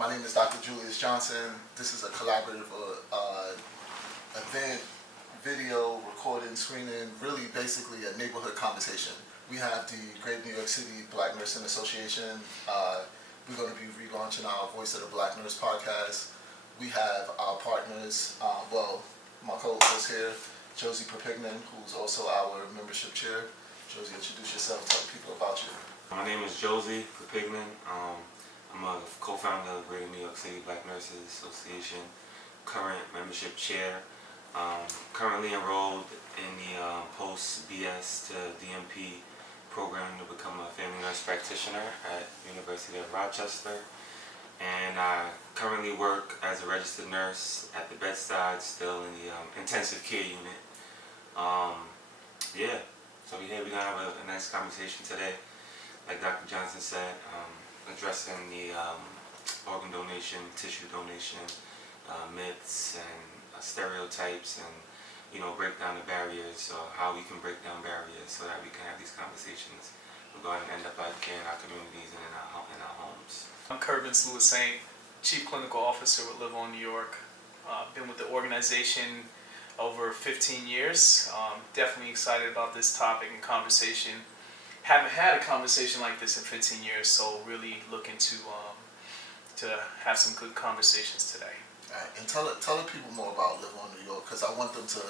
My name is Dr. Julius Johnson. This is a collaborative event, video, recording, screening, really basically a neighborhood conversation. We have the Great New York City Black Nursing Association. We're going to be relaunching our Voice of the Black Nurse podcast. We have our partners, my co-host here, Josie Perpignan, who's also our membership chair. Josie, introduce yourself, tell people about you. My name is Josie Perpignan. I'm a co-founder of Greater New York City Black Nurses Association, current membership chair. Currently enrolled in the post-BS to DNP program to become a family nurse practitioner at University of Rochester. And I currently work as a registered nurse at the bedside, still in the intensive care unit. So we're gonna have a nice conversation today. Like Dr. Johnson said, addressing the organ donation, tissue donation, myths and stereotypes, and break down the barriers, or how we can break down barriers so that we can have these conversations regarding end-of-life care in our communities and in our homes. I'm Kervin Lewis-Saint, Chief Clinical Officer with Live On New York. Been with the organization over 15 years. Definitely excited about this topic and conversation. Haven't had a conversation like this in 15 years, so really looking to have some good conversations today. All right, and tell the people more about Live On New York, because I want them to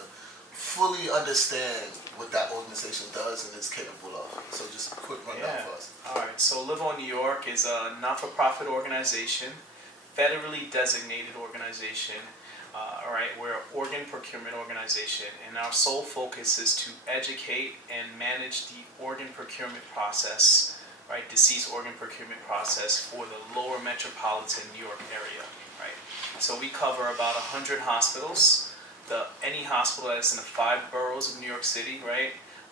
fully understand what that organization does and is capable of. So just a quick rundown for us. All right, so Live On New York is a not-for-profit organization, federally designated organization. We're an organ procurement organization, and our sole focus is to educate and manage the organ procurement process, deceased organ procurement process for the lower metropolitan New York area, So we cover about 100 hospitals, any hospital that's in the 5 boroughs of New York City,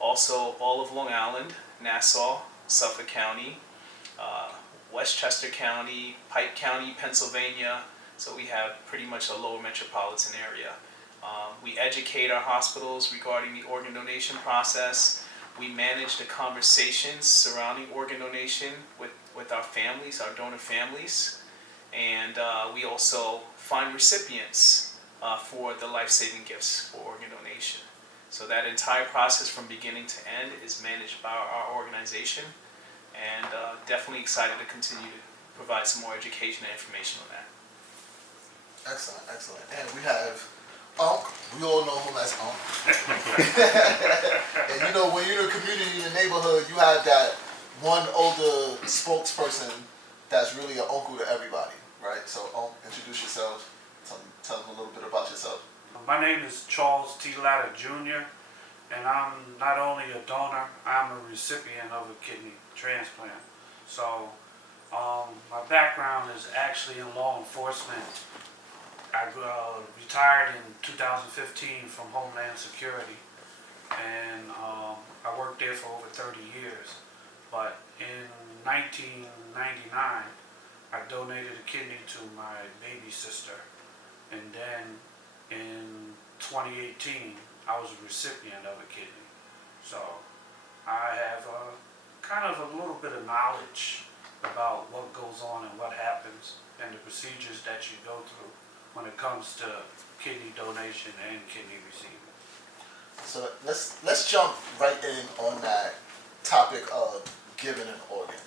Also all of Long Island, Nassau, Suffolk County, Westchester County, Pike County, Pennsylvania. So we have pretty much a lower metropolitan area. We educate our hospitals regarding the organ donation process. We manage the conversations surrounding organ donation with our families, our donor families. And we also find recipients for the life-saving gifts for organ donation. So that entire process from beginning to end is managed by our organization, and definitely excited to continue to provide some more education and information on that. Excellent. And we have Unc. We all know him as Unc. And when you're in a community, in a neighborhood, you have that one older spokesperson that's really an uncle to everybody, So Unc, introduce yourself. Tell them a little bit about yourself. My name is Charles T. Latta Jr., and I'm not only a donor, I'm a recipient of a kidney transplant. So my background is actually in law enforcement. I retired in 2015 from Homeland Security, and I worked there for over 30 years. But in 1999, I donated a kidney to my baby sister, and then in 2018, I was a recipient of a kidney. So I have kind of a little bit of knowledge about what goes on and what happens and the procedures that you go through when it comes to kidney donation and kidney receiving. So let's jump right in on that topic of giving an organ,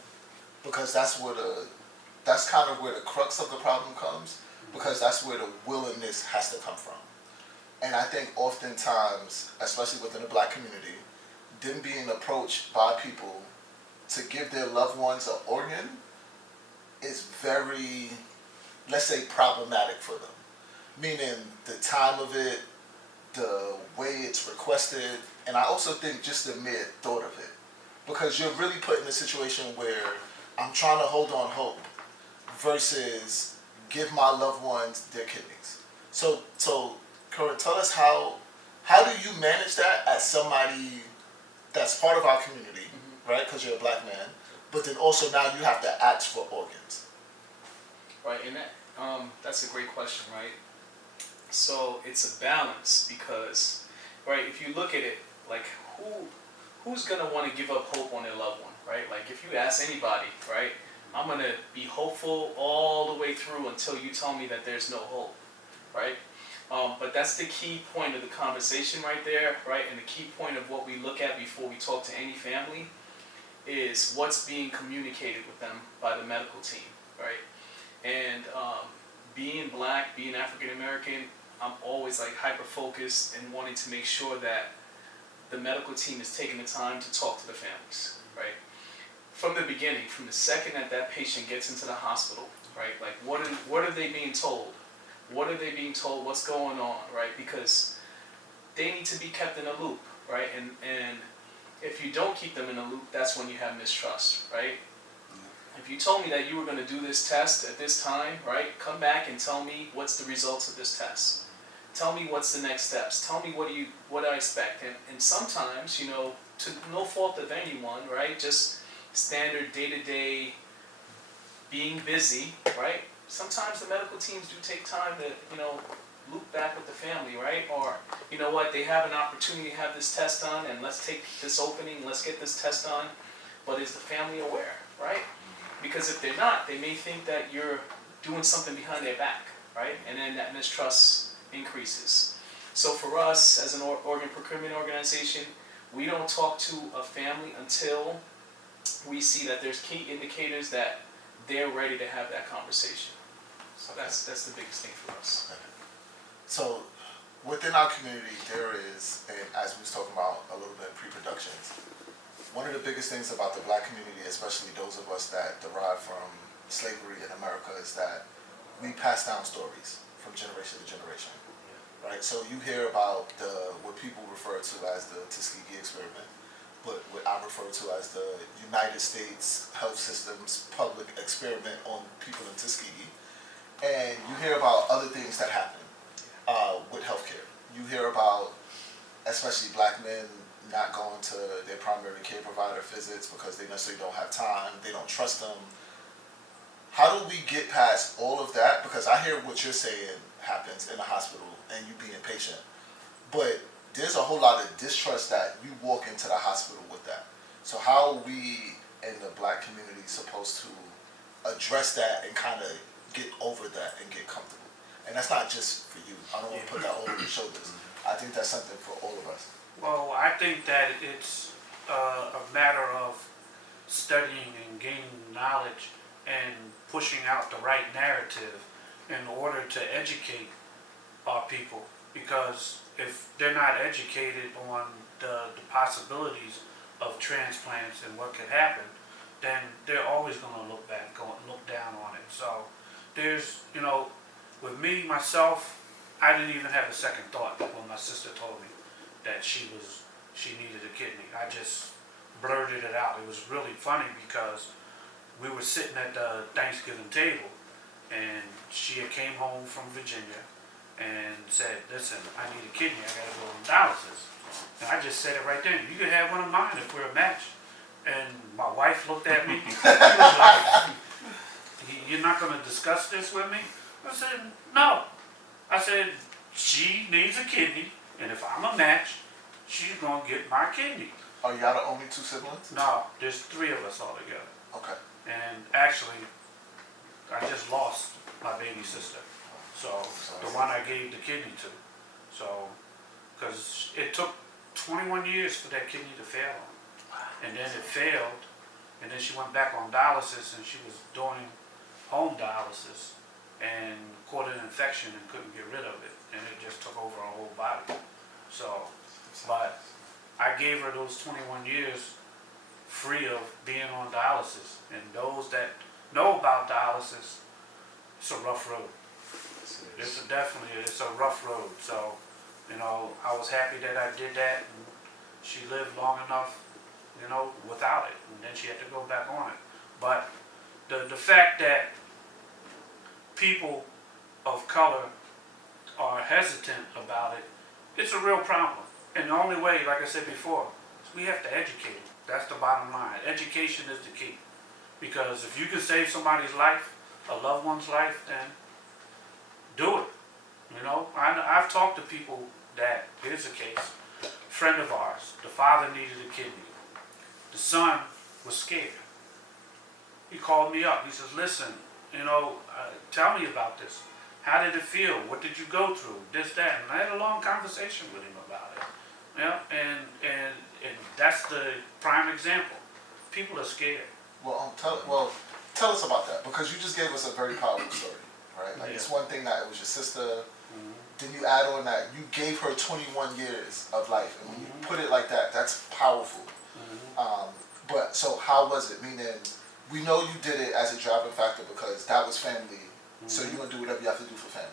because that's kind of where the crux of the problem comes, because that's where the willingness has to come from. And I think oftentimes, especially within the Black community, them being approached by people to give their loved ones an organ is very, let's say, problematic for them. Meaning the time of it, the way it's requested, and I also think just the mere thought of it. Because you're really put in a situation where I'm trying to hold on hope versus give my loved ones their kidneys. So Kurt, tell us how do you manage that as somebody that's part of our community, because you're a Black man, but then also now you have to ask for organs. And that's a great question, So it's a balance, because, if you look at it, who's gonna want to give up hope on their loved one, If you ask anybody, I'm gonna be hopeful all the way through until you tell me that there's no hope, right? But that's the key point of the conversation right there, right? And the key point of what we look at before we talk to any family is what's being communicated with them by the medical team, right? And being black, being African American, I'm always like hyper focused and wanting to make sure that the medical team is taking the time to talk to the families, right? From the beginning, from the second that that patient gets into the hospital, right? Like what are they being told? What are they being told? What's going on, right? Because they need to be kept in a loop, right? And if you don't keep them in a loop, that's when you have mistrust, right? If you told me that you were going to do this test at this time, right? Come back and tell me what's the results of this test. Tell me what's the next steps. Tell me what I expect. And sometimes, you know, to no fault of anyone, right? Just standard day-to-day being busy, right? Sometimes the medical teams do take time to, you know, loop back with the family, right? Or, you know what, they have an opportunity to have this test done, and let's take this opening, let's get this test done. But is the family aware, right? Because if they're not, they may think that you're doing something behind their back, right? And then that mistrust increases. So for us, as an organ procurement organization, we don't talk to a family until we see that there's key indicators that they're ready to have that conversation. So that's the biggest thing for us. So within our community, there is, and as we was talking about a little bit pre-productions, one of the biggest things about the black community, especially those of us that derive from slavery in America, is that we pass down stories from generation to generation, right? So you hear about what people refer to as the Tuskegee experiment, but what I refer to as the United States health system's public experiment on people in Tuskegee. And you hear about other things that happen with healthcare. You hear about, especially black men, not going to their primary care provider visits because they necessarily don't have time, they don't trust them. How do we get past all of that? Because I hear what you're saying happens in the hospital and you being patient, but there's a whole lot of distrust that you walk into the hospital with that. So how are we in the black community supposed to address that and kind of get over that and get comfortable? And that's not just for you. I don't want to put that all on your shoulders. I think that's something for all of us. Well, I think that it's a matter of studying and gaining knowledge and pushing out the right narrative in order to educate our people. Because if they're not educated on the possibilities of transplants and what could happen, then they're always going to look down on it. So there's, you know, with me, myself, I didn't even have a second thought when my sister told me that she needed a kidney. I just blurted it out. It was really funny because we were sitting at the Thanksgiving table and she had came home from Virginia and said, listen, I need a kidney, I gotta go on dialysis. And I just said it right then, you can have one of mine if we're a match. And my wife looked at me, she was like, you're not gonna discuss this with me? I said, no. I said, she needs a kidney, and if I'm a match, she's gonna get my kidney. Are y'all the only two siblings? No, there's 3 of us all together. Okay. And actually, I just lost my baby sister. So, the one I gave the kidney to. So, because it took 21 years for that kidney to fail. And then it failed, and then she went back on dialysis, and she was doing home dialysis, and caught an infection and couldn't get rid of it. And it just took over her whole body. So, but I gave her those 21 years free of being on dialysis. And those that know about dialysis, it's a rough road. It's a rough road. So, you know, I was happy that I did that, and she lived long enough, you know, without it, and then she had to go back on it. But the fact that people of color are hesitant about it, it's a real problem. And the only way, like I said before, is we have to educate them. That's the bottom line. Education is the key. Because if you can save somebody's life, a loved one's life, then do it. You know, I've talked to people that, here's a case, friend of ours, the father needed a kidney. The son was scared. he called me up. He says, listen, tell me about this. How did it feel? What did you go through? This, that. And I had a long conversation with him about it. Yeah, and that's the prime example. People are scared. Well, tell us about that, because you just gave us a very powerful story, right? Like, it's one thing that it was your sister. Then you add on that you gave her 21 years of life, and when you put it like that, that's powerful. But so how was it? Meaning, we know you did it as a driving factor because that was family, so you're gonna do whatever you have to do for family,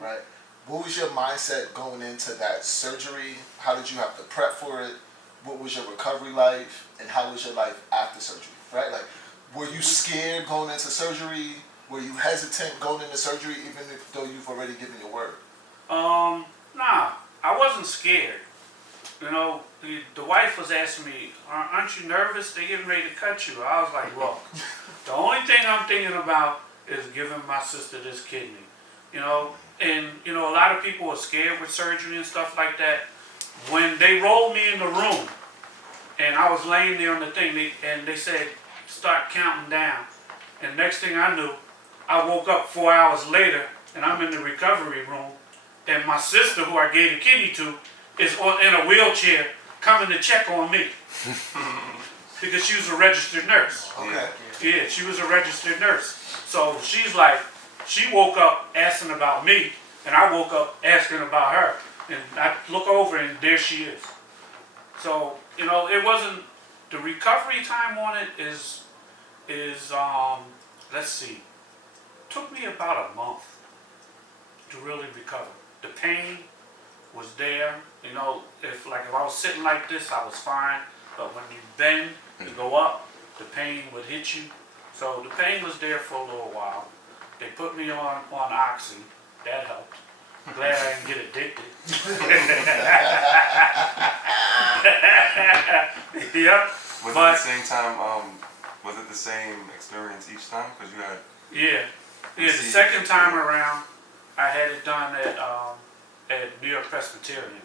right? What was your mindset going into that surgery? How did you have to prep for it? What was your recovery life, and how was your life after surgery, right? Like, were you scared going into surgery? Were you hesitant going into surgery, even though you've already given your word? Nah, I wasn't scared. The wife was asking me, aren't you nervous? They're getting ready to cut you. I was like, look, the only thing I'm thinking about is giving my sister this kidney. And a lot of people are scared with surgery and stuff like that. When they rolled me in the room, and I was laying there on the thing, they said, start counting down. And next thing I knew, I woke up 4 hours later, and I'm in the recovery room, and my sister, who I gave the kidney to, is in a wheelchair coming to check on me. Because she was a registered nurse. Okay. Yeah, she was a registered nurse. So she's like, she woke up asking about me, and I woke up asking about her. And I look over, and there she is. So, it wasn't, the recovery time on it is let's see, took me about a month to really recover. The pain was there. If I was sitting like this, I was fine. But when you bend, you go up, the pain would hit you. So the pain was there for a little while. They put me on Oxy. That helped. Glad I didn't get addicted. Yep. Was it the same time? Was it the same experience each time? Because you had. Yeah. The second time around, I had it done at New York Presbyterian,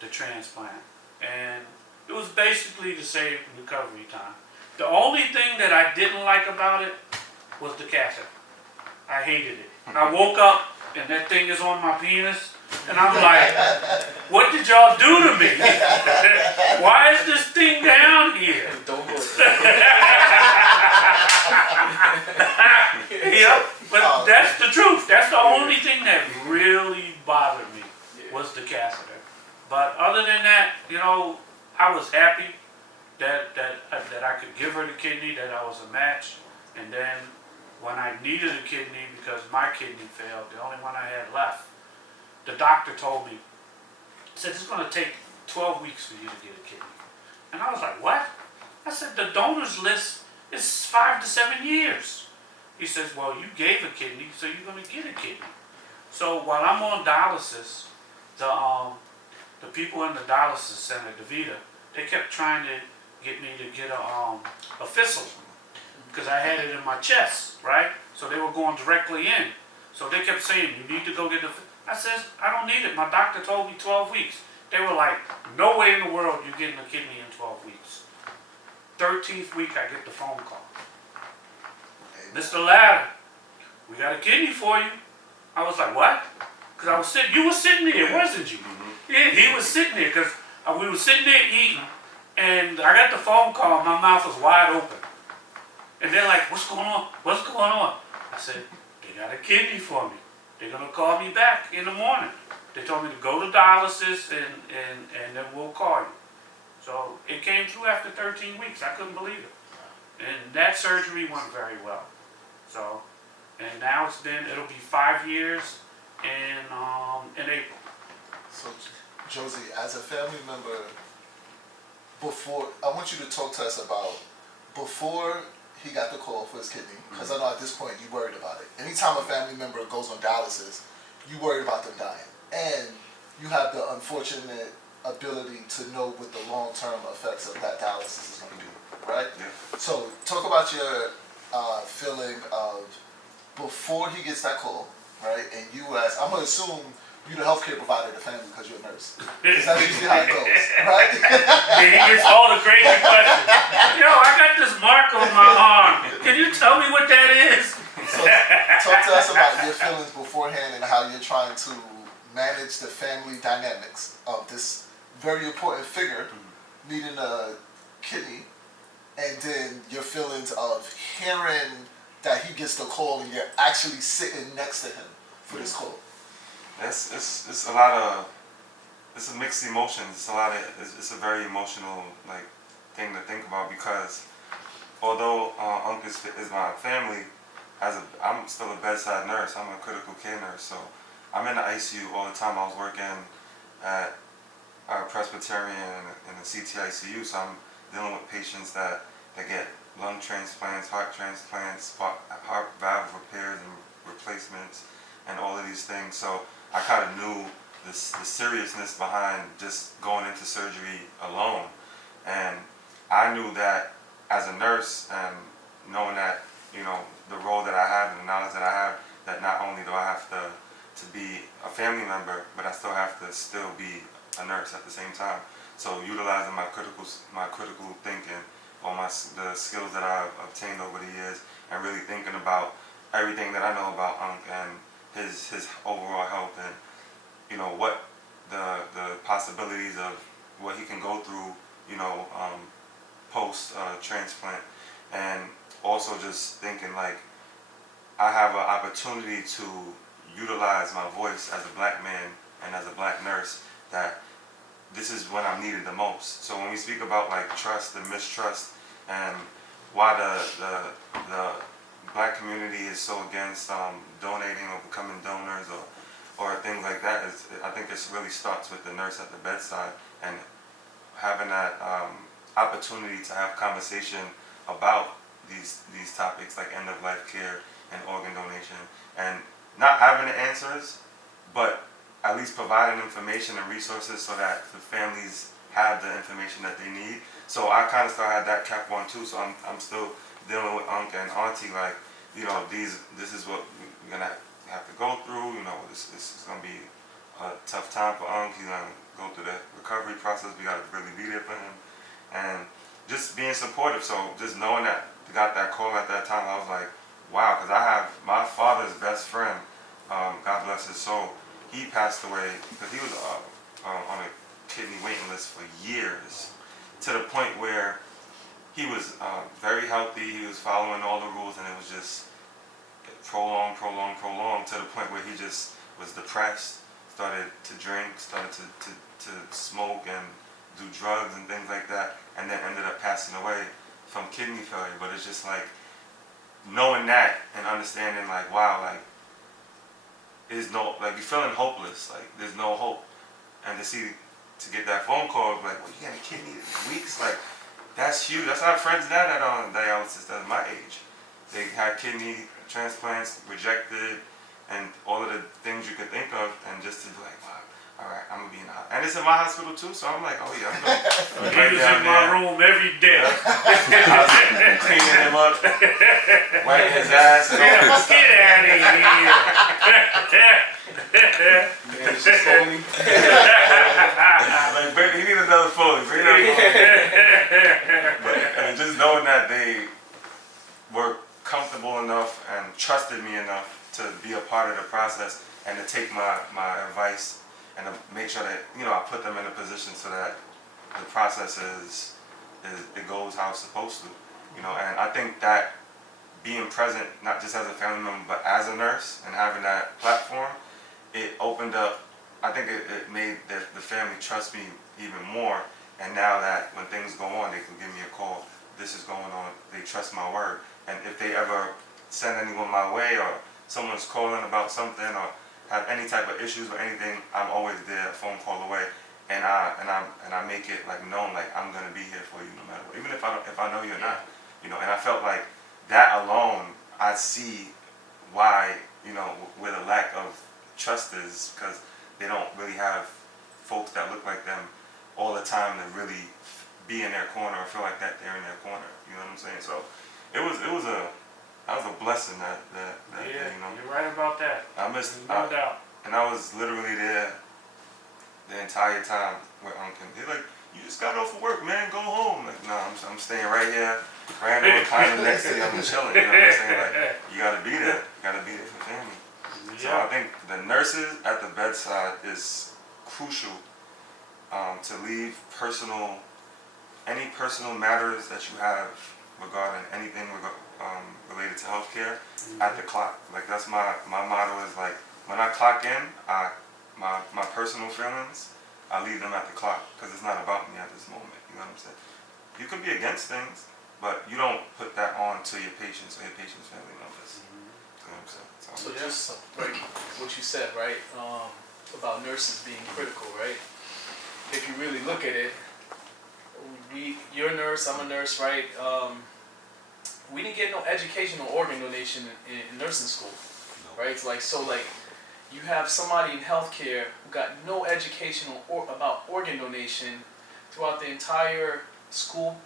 the transplant, and it was basically the same recovery time. The only thing that I didn't like about it was the catheter. I hated it. I woke up and that thing is on my penis, and I'm like, what did y'all do to me? Why is this thing down here? Don't go. Yep, but that's the truth. That's the only thing that really bothered me was the catheter. But other than that, I was happy that I could give her the kidney, that I was a match. And then when I needed a kidney because my kidney failed, the only one I had left, the doctor told me, said it's going to take 12 weeks for you to get a kidney. And I was like, what? I said, the donors list is 5 to 7 years. He says, well, you gave a kidney, so you're going to get a kidney. So while I'm on dialysis, the people in the dialysis center, DaVita, they kept trying to get me to get a fistula because I had it in my chest, right? So they were going directly in. So they kept saying, you need to go get the. I says, I don't need it. My doctor told me 12 weeks. They were like, no way in the world you're getting a kidney in 12 weeks. 13th week, I get the phone call. Mr. Ladder, we got a kidney for you. I was like, what? Because I was sitting, you were sitting there, wasn't you? Yeah, he was sitting there because we were sitting there eating, and I got the phone call, my mouth was wide open. And they're like, what's going on? What's going on? I said, they got a kidney for me. They're going to call me back in the morning. They told me to go to dialysis and then we'll call you. So it came through after 13 weeks. I couldn't believe it. And that surgery went very well. So, and now it'll be 5 years in April. So, Josie, as a family member, I want you to talk to us about before he got the call for his kidney, because I know at this point you worried about it. Anytime a family member goes on dialysis, you worry about them dying. And you have the unfortunate ability to know what the long-term effects of that dialysis is going to do, right? Yeah. So talk about your feeling of before he gets that call, right? And you I'm going to assume you're the healthcare provider of the family because you're a nurse. 'Cause that's usually how it goes, right? And he gets all the crazy questions. Yo, I got this mark on my arm. Can you tell me what that is? So talk to us about your feelings beforehand and how you're trying to manage the family dynamics of this very important figure needing a kidney, and then your feelings of hearing that he gets the call and you're actually sitting next to him for this call. It's a lot of, it's a mixed emotions. It's a lot of, it's a very emotional like thing to think about, because although Unc is my family, I'm still a bedside nurse. I'm a critical care nurse, so I'm in the ICU all the time. I was working at Presbyterian in the CTICU, so I'm dealing with patients that get lung transplants, heart transplants, heart valve repairs and replacements, and all of these things. So I kind of knew the seriousness behind just going into surgery alone, and I knew that as a nurse, and knowing that, you know, the role that I have and the knowledge that I have, that not only do I have to be a family member, but I still have to still be a nurse at the same time. So utilizing my critical thinking, the skills that I've obtained over the years, and really thinking about everything that I know about Unc and his overall health, and you know what the possibilities of what he can go through, you know, post transplant, and also just thinking like I have an opportunity to utilize my voice as a black man and as a black nurse, that this is when I'm needed the most. So when we speak about like trust and mistrust, and why the black community is so against donating or becoming donors or things like that, I think it really starts with the nurse at the bedside, and having that opportunity to have conversation about these topics like end of life care and organ donation, and not having the answers, but at least providing information and resources so that the families have the information that they need. So I kind of still had that cap on too. So I'm still dealing with Unc and Auntie, like, you know, this is what we're gonna have to go through. You know, this is gonna be a tough time for Unc. He's gonna go through the recovery process. We gotta really be there for him, and just being supportive. So just knowing that we got that call at that time, I was like, wow, because I have my father's best friend, God bless his soul. He passed away because he was on a kidney waiting list for years, to the point where he was very healthy. He was following all the rules, and it was just prolonged to the point where he just was depressed, started to drink, started to smoke and do drugs and things like that, and then ended up passing away from kidney failure. But it's just like knowing that and understanding like, wow, like there's no, like you're feeling hopeless, like there's no hope, and to get that phone call like, well, you got a kidney in weeks, like that's huge. That's our friends that on dialysis that are my age. They had kidney transplants, rejected, and all of the things you could think of, and just to be like, wow, all right, I'm gonna be in the hospital. And it's in my hospital too, so I'm like, oh yeah, I'm going He was in my room every day. I was cleaning him up, wiping his ass, and all that stuff. Get out of here. And it's just Foley. Like, baby, he needs another Foley. Bring another Foley. But just knowing that they were comfortable enough and trusted me enough to be a part of the process, and to take my advice, and to make sure that, you know, I put them in a position so that the process it goes how it's supposed to, you know. And I think that being present, not just as a family member, but as a nurse, and having that platform, it opened up, I think it made the family trust me even more. And now that when things go on, they can give me a call, this is going on, they trust my word. And if they ever send anyone my way, or someone's calling about something, or have any type of issues or anything, I'm always there, a phone call away, and I make it like known, like I'm gonna be here for you no matter what, even if I know you're not, you know. And I felt like that alone, I see why, you know, where the lack of trust is, because they don't really have folks that look like them all the time to really be in their corner or feel like that they're in their corner. You know what I'm saying? So that was a blessing that Yeah, day, you know. you're right about that. I missed No doubt. and I was literally there the entire time with Uncle. They're like, you just got off of work, man, go home. Like, no, I'm staying right here, right in the recliner next to you, I'm chilling, you know what I'm saying? Like, you gotta be there. You gotta be there for family. So I think the nurses at the bedside is crucial to leave any personal matters that you have regarding anything related to healthcare at the clock. Like that's my motto is like when I clock in, my personal feelings, I leave them at the clock because it's not about me at this moment. You know what I'm saying? You could be against things, but you don't put that on to your patients or your patients' family members. You know what I'm saying? So just like what you said, right, about nurses being critical, right? If you really look at it, you're a nurse, I'm a nurse, right? We didn't get no educational organ donation in nursing school, right? It's like, so like, you have somebody in healthcare who got no educational about organ donation throughout the entire school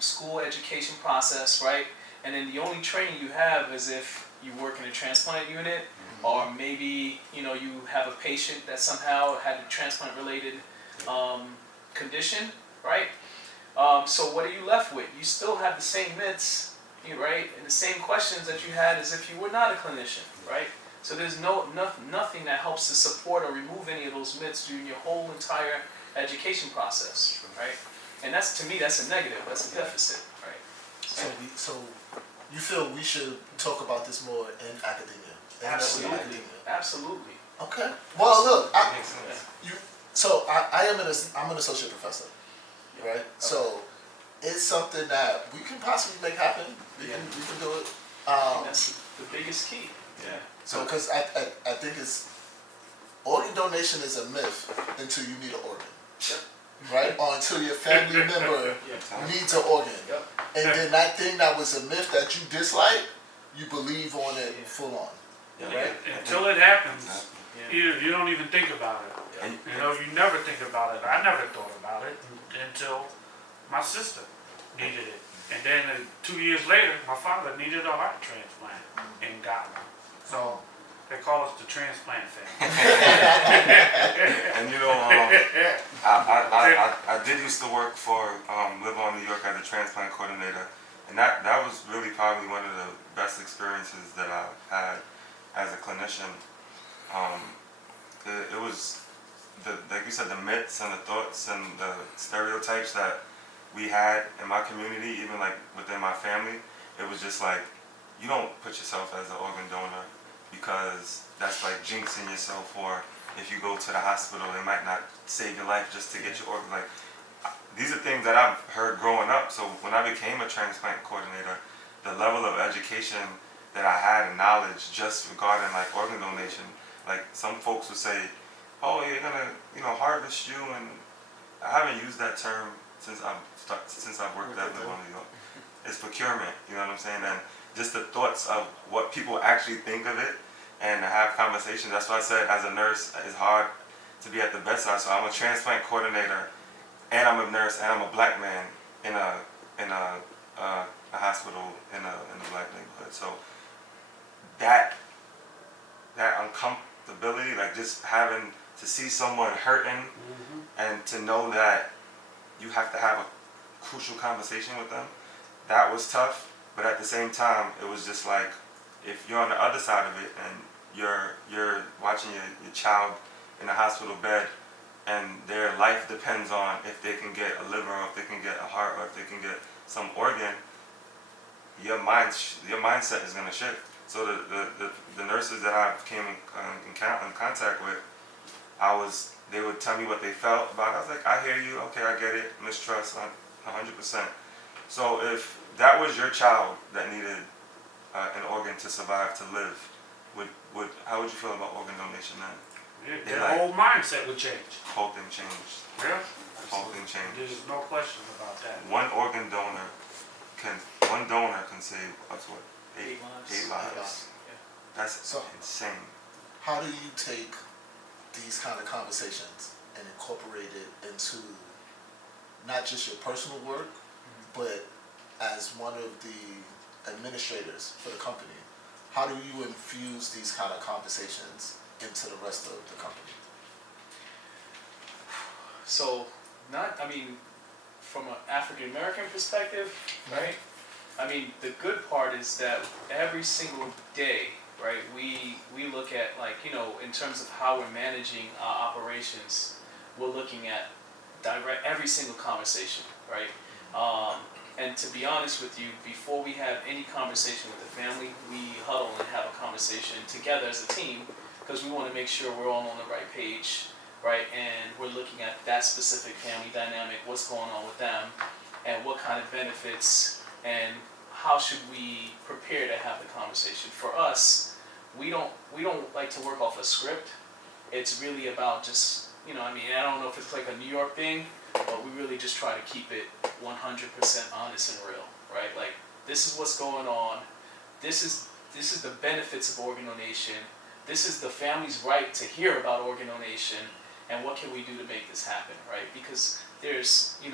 education process, right? And then the only training you have is if you work in a transplant unit, or maybe you have a patient that somehow had a transplant related condition, right? So what are you left with? You still have the same myths, right, and the same questions that you had as if you were not a clinician, right? So there's nothing that helps to support or remove any of those myths during your whole entire education process, right? And that's, to me, that's a negative. That's a deficit, right? So you feel we should talk about this more in academia? Absolutely, absolutely. Okay. Well, look, That makes sense. so I'm an associate professor, right? So it's something that we can possibly make happen. We can do it. That's the biggest key. Yeah. So because I think organ donation is a myth until you need an organ, right? Or until your family member needs an organ, and then that thing that was a myth that you dislike, you believe on it full on. Right? Until it happens, you don't even think about it. You never think about it. I never thought about it until my sister needed it. And then 2 years later, my father needed a heart transplant and got one. So they call us the transplant family. And I did used to work for Live On New York as a transplant coordinator, and that was really probably one of the best experiences that I've had as a clinician. It was like you said, the myths and the thoughts and the stereotypes that we had in my community, even like within my family. It was just like, you don't put yourself as an organ donor because that's like jinxing yourself, or if you go to the hospital, they might not save your life just to get your organ. Like, these are things that I've heard growing up. So when I became a transplant coordinator, the level of education that I had and knowledge just regarding like organ donation, like some folks would say, oh, you're gonna harvest you, and I haven't used that term since I've worked at Live On New York. It's procurement, you know what I'm saying? And just the thoughts of what people actually think of it, and to have conversations. That's why I said as a nurse, it's hard to be at the bedside. So I'm a transplant coordinator, and I'm a nurse, and I'm a black man in a hospital in a black neighborhood. So that uncomfortability, like just having to see someone hurting, and to know that you have to have a crucial conversation with them, that was tough. But at the same time, it was just like, if you're on the other side of it and you're watching your child in a hospital bed, and their life depends on if they can get a liver, or if they can get a heart, or if they can get some organ, your mindset is going to shift. So the nurses that I came in contact with, they would tell me what they felt about it. I was like, I hear you, okay, I get it, mistrust, 100%. So if that was your child that needed an organ to survive, to live, how would you feel about organ donation then? Their whole mindset would change. Whole thing changed. Yeah. Whole thing changed. There's no question about that. One donor can save up to what? Eight lives. That's insane. How do you take these kind of conversations and incorporate it into not just your personal work, but as one of the administrators for the company? How do you infuse these kind of conversations into the rest of the company? So, from an African American perspective, right? I mean, the good part is that every single day, right, we look at, like, in terms of how we're managing our operations, we're looking at every single conversation, right? And to be honest with you, before we have any conversation with the family, we huddle and have a conversation together as a team, because we want to make sure we're all on the right page, right? And we're looking at that specific family dynamic, what's going on with them, and what kind of benefits, and how should we prepare to have the conversation. For us, we don't like to work off a script. It's really about just, I don't know if it's like a New York thing, but we really just try to keep it 100% honest and real, right? Like, this is what's going on. This is the benefits of organ donation. This is the family's right to hear about organ donation, and what can we do to make this happen, right? Because there's, in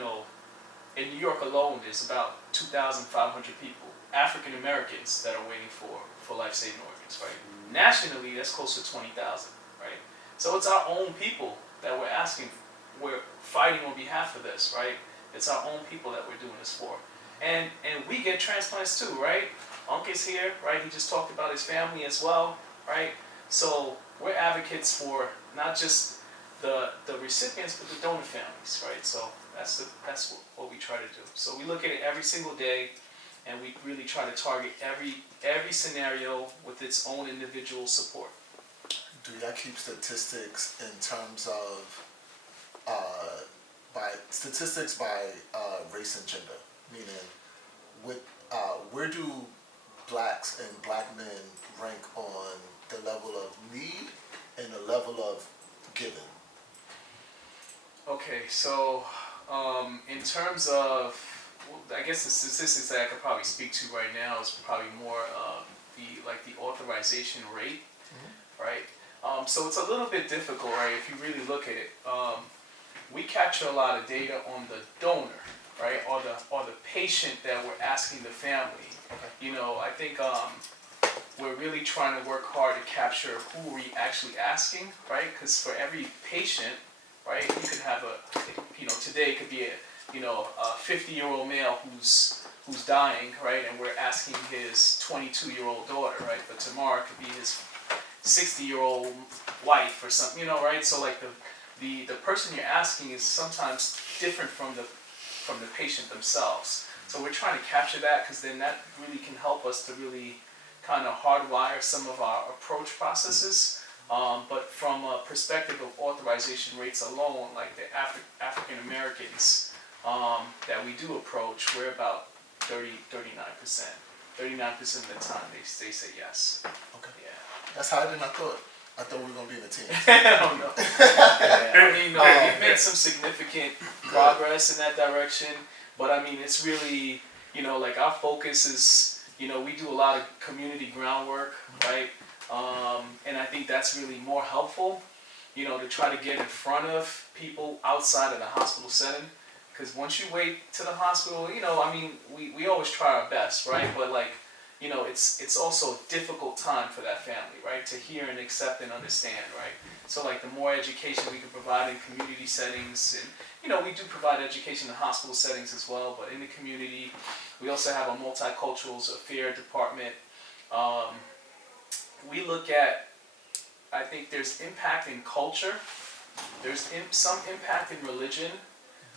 New York alone, there's about 2,500 people, African Americans, that are waiting for life-saving organs, right? Nationally, that's close to 20,000, right? So it's our own people that we're asking, we're fighting on behalf of this, right? It's our own people that we're doing this for. And we get transplants too, right? Unc is here, right? He just talked about his family as well, right? So we're advocates for not just the recipients, but the donor families, right? So that's what we try to do. So we look at it every single day, and we really try to target every scenario with its own individual support. Do y'all keep statistics in terms of by race and gender? Meaning, where do blacks and black men rank on the level of need and the level of giving? Okay, so in terms of, I guess the statistics that I could probably speak to right now is probably more the authorization rate, right? So it's a little bit difficult, right? If you really look at it, we capture a lot of data on the donor, right, or the patient that we're asking the family. Okay. I think we're really trying to work hard to capture who we actually asking, right? Because for every patient, right, you could have today it could be a 50-year-old male who's dying, right, and we're asking his 22-year-old daughter, right, but tomorrow it could be his 60-year-old wife or something, right? So like the person you're asking is sometimes different from the patient themselves. So we're trying to capture that, because then that really can help us to really kind of hardwire some of our approach processes. But from a perspective of authorization rates alone, like the African Americans that we do approach, we're about 39%. 39% of the time they say yes. Okay. Yeah. That's higher than I thought. I thought we were gonna be in the teens. Oh no. Yeah, we've made some significant progress in that direction, but it's really, like our focus is, we do a lot of community groundwork, right? And I think that's really more helpful, to try to get in front of people outside of the hospital setting. Because once you wait to the hospital, we always try our best, right? But it's also a difficult time for that family, right? To hear and accept and understand, right? So like the more education we can provide in community settings, and we do provide education in hospital settings as well, but in the community, we also have a multicultural affairs department. We look at, I think there's impact in culture, there's some impact in religion,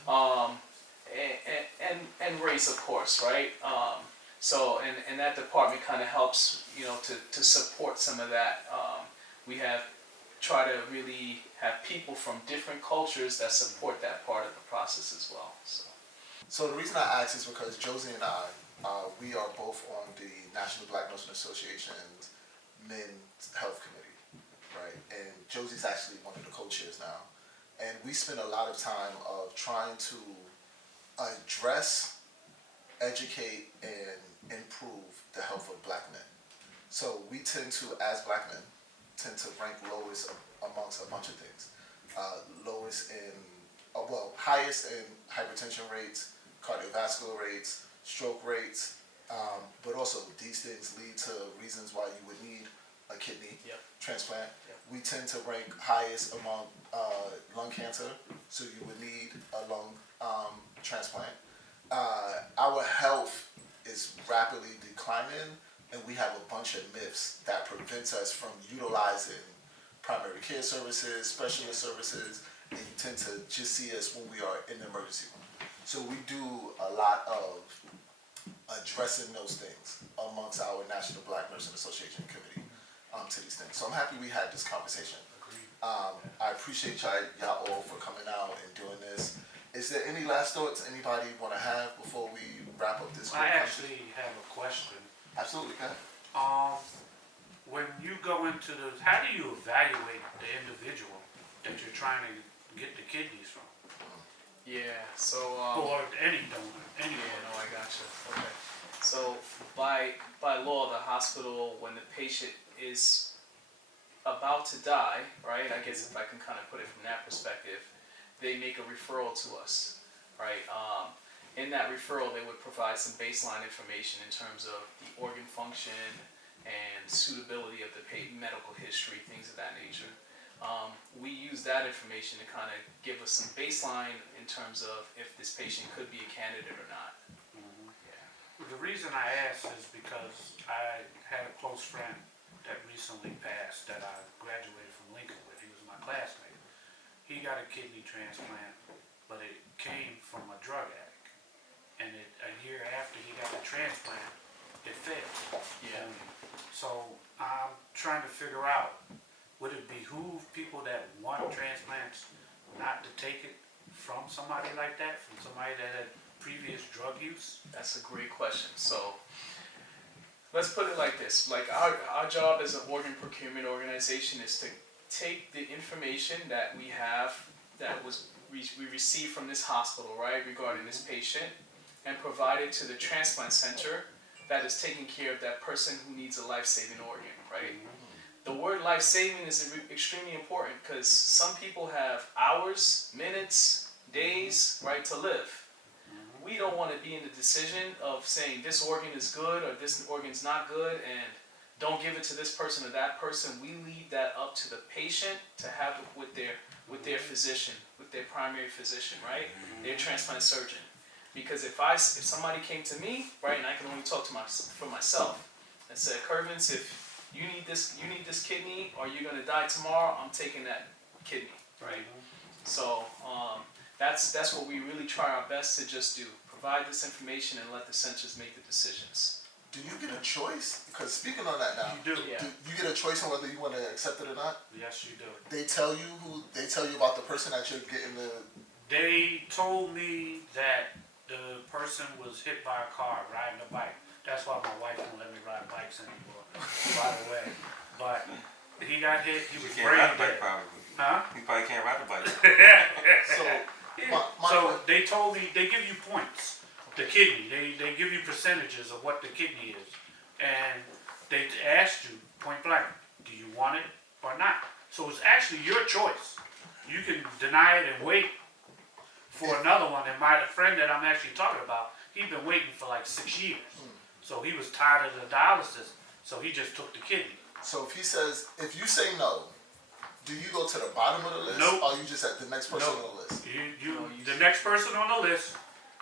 and race, of course, right? So that department kind of helps, to support some of that. We try to really have people from different cultures that support that part of the process as well. So the reason I ask is because Josie and I, we are both on the National Black Nursing Association's Men's Health Committee, right? And Josie's actually one of the co-chairs now. And we spend a lot of time of trying to address, educate, and improve the health of black men. So we tend to, as black men, rank lowest amongst a bunch of things. Highest in hypertension rates, cardiovascular rates, stroke rates, but also these things lead to reasons why you would need a kidney Yep. transplant. Yeah. We tend to rank highest among lung cancer, so you would need a lung transplant. Our health is rapidly declining, and we have a bunch of myths that prevents us from utilizing primary care services, specialist services, and you tend to just see us when we are in the emergency room. So we do a lot of addressing those things amongst our National Black Nursing Association committee to these things. So I'm happy we had this conversation. I appreciate y'all all for coming out and doing this. Is there any last thoughts anybody want to have before we wrap up this? I actually have a question. Absolutely, go ahead. When you go into the, how do you evaluate the individual that you're trying to get the kidneys from? Yeah. So. Or any donor, anyone. Yeah, no, I gotcha. Okay. So by law, the hospital, when the patient is about to die, right? I guess if I can kind of put it from that perspective, they make a referral to us, right? In that referral, they would provide some baseline information in terms of the organ function and suitability of the medical history, things of that nature. We use that information to kind of give us some baseline in terms of if this patient could be a candidate or not. The reason I ask is because I had a close friend that recently passed that I graduated from Lincoln with. He was my classmate. He got a kidney transplant, but it came from a drug addict. And a year after he got the transplant, it failed. Yeah. So I'm trying to figure out, would it behoove people that want transplants not to take it from somebody like that, from somebody that had previous drug use? That's a great question. So let's put it like this. Like our job as an organ procurement organization is to take the information that we have, that we received from this hospital, right, regarding this patient, and provide it to the transplant center that is taking care of that person who needs a life-saving organ, right? The word life-saving is extremely important because some people have hours, minutes, days, right, to live. We don't want to be in the decision of saying this organ is good or this organ's not good and don't give it to this person or that person. We leave that up to the patient to have it with their physician, with their primary physician, right? Their transplant surgeon. Because if somebody came to me, right, and I can only talk for myself, and said, Curvins, if you need this kidney or you're gonna die tomorrow, I'm taking that kidney, right? So that's what we really try our best to just do. Provide this information and let the centers make the decisions. Do you get a choice? Because speaking on that now, You do. Yeah. do you get a choice on whether you want to accept it or not? Yes, you do. They tell you about the person that you're getting the. They told me that the person was hit by a car riding a bike. That's why my wife won't let me ride bikes anymore, by the way. But he got hit, he You was can't brain ride a bike dead. probably. Huh? You probably can't ride a bike. So So they told me, they give you points, the kidney, they give you percentages of what the kidney is. And they asked you, point blank, do you want it or not? So it's actually your choice. You can deny it and wait for another one. And my friend that I'm actually talking about, he'd been waiting for like 6 years. So he was tired of the dialysis, so he just took the kidney. So if you say no, do you go to the bottom of the list? Nope. Or are you just at the next person Nope. on the list? The next person on the list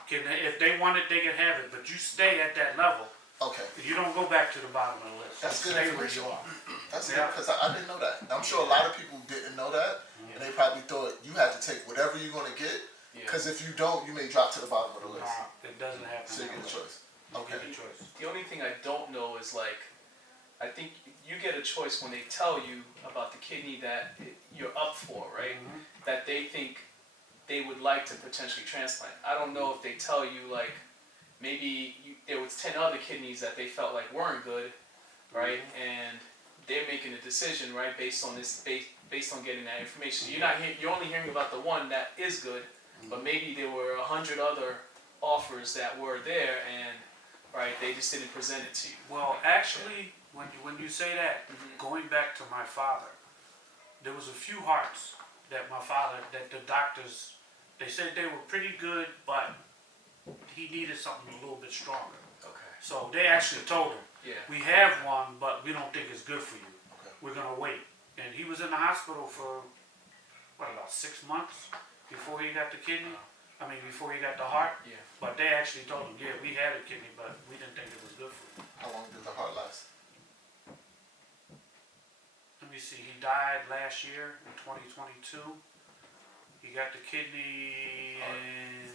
can, if they want it, they can have it. But you stay at that level. Okay. You don't go back to the bottom of the list. That's You good stay where information. you are. That's Yeah. good because I didn't know that. And I'm sure a lot of people didn't know that, and they probably thought you had to take whatever you're going to get. Yeah. Because if you don't, you may drop to the bottom of the list. It doesn't happen. So you that get a way. choice. You Okay. get a choice. The only thing I don't know is like, I think you get a choice when they tell you about the kidney that you're up for, right? That they think they would like to potentially transplant. I don't know if they tell you like, maybe there was 10 other kidneys that they felt like weren't good, right? And they're making a decision, right, based on this, based on getting that information. You're only hearing about the one that is good, but maybe there were 100 other offers that were there, and right, they just didn't present it to you. Well, actually, when you say that, going back to my father, there was a few hearts that my father, that the doctors, they said they were pretty good, but he needed something a little bit stronger. Okay. So they actually told him, Yeah. we have one, but we don't think it's good for you. Okay. We're gonna wait. and he was in the hospital for, what, about 6 months before he got the kidney? I mean, before he got the heart? Yeah. But they actually told him, yeah, we had a kidney, but we didn't think it was good for you. How long did the heart last? Let me see, he died last year in 2022. He got the kidney in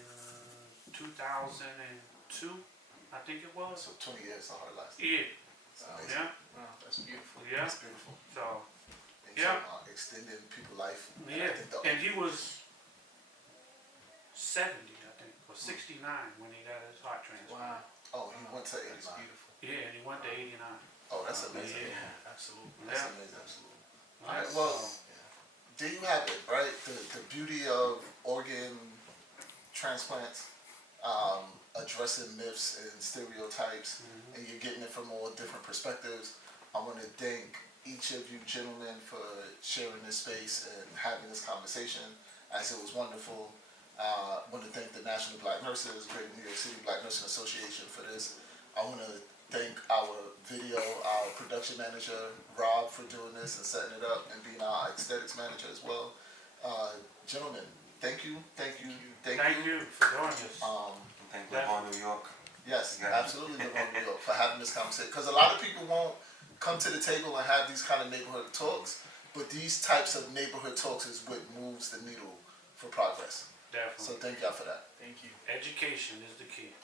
2002, I think it was. So 20 years the heart lasted. Yeah, It's amazing. yeah, Wow, that's beautiful. yeah. It's beautiful. So, And Yeah. so, extending people's life. And I yeah, think the- and he was 70, I think, or 69 when he got his heart transplant. Wow, Oh, he went to that's 89. beautiful. Yeah, and he went to 89. Oh, that's amazing. Yeah. Absolutely. That's Yeah. amazing. Absolutely. Alright, Yeah, well, so- there you have it, right? The beauty of organ transplants, addressing myths and stereotypes, Mhm. and you're getting it from all different perspectives. I want to thank each of you gentlemen for sharing this space and having this conversation, as it was wonderful. I want to thank the National Black Nurses, Greater New York City Black Nursing Association for this. I want to thank our our production manager, Rob, for doing this and setting it up, and being our aesthetics manager as well. Gentlemen, thank you. Thank you for doing this. Thank Live on New York. Yes, Yeah. absolutely, Live on New York, for having this conversation. Because a lot of people won't come to the table and have these kind of neighborhood talks, but these types of neighborhood talks is what moves the needle for progress. Definitely. So thank y'all for that. Thank you. Education is the key.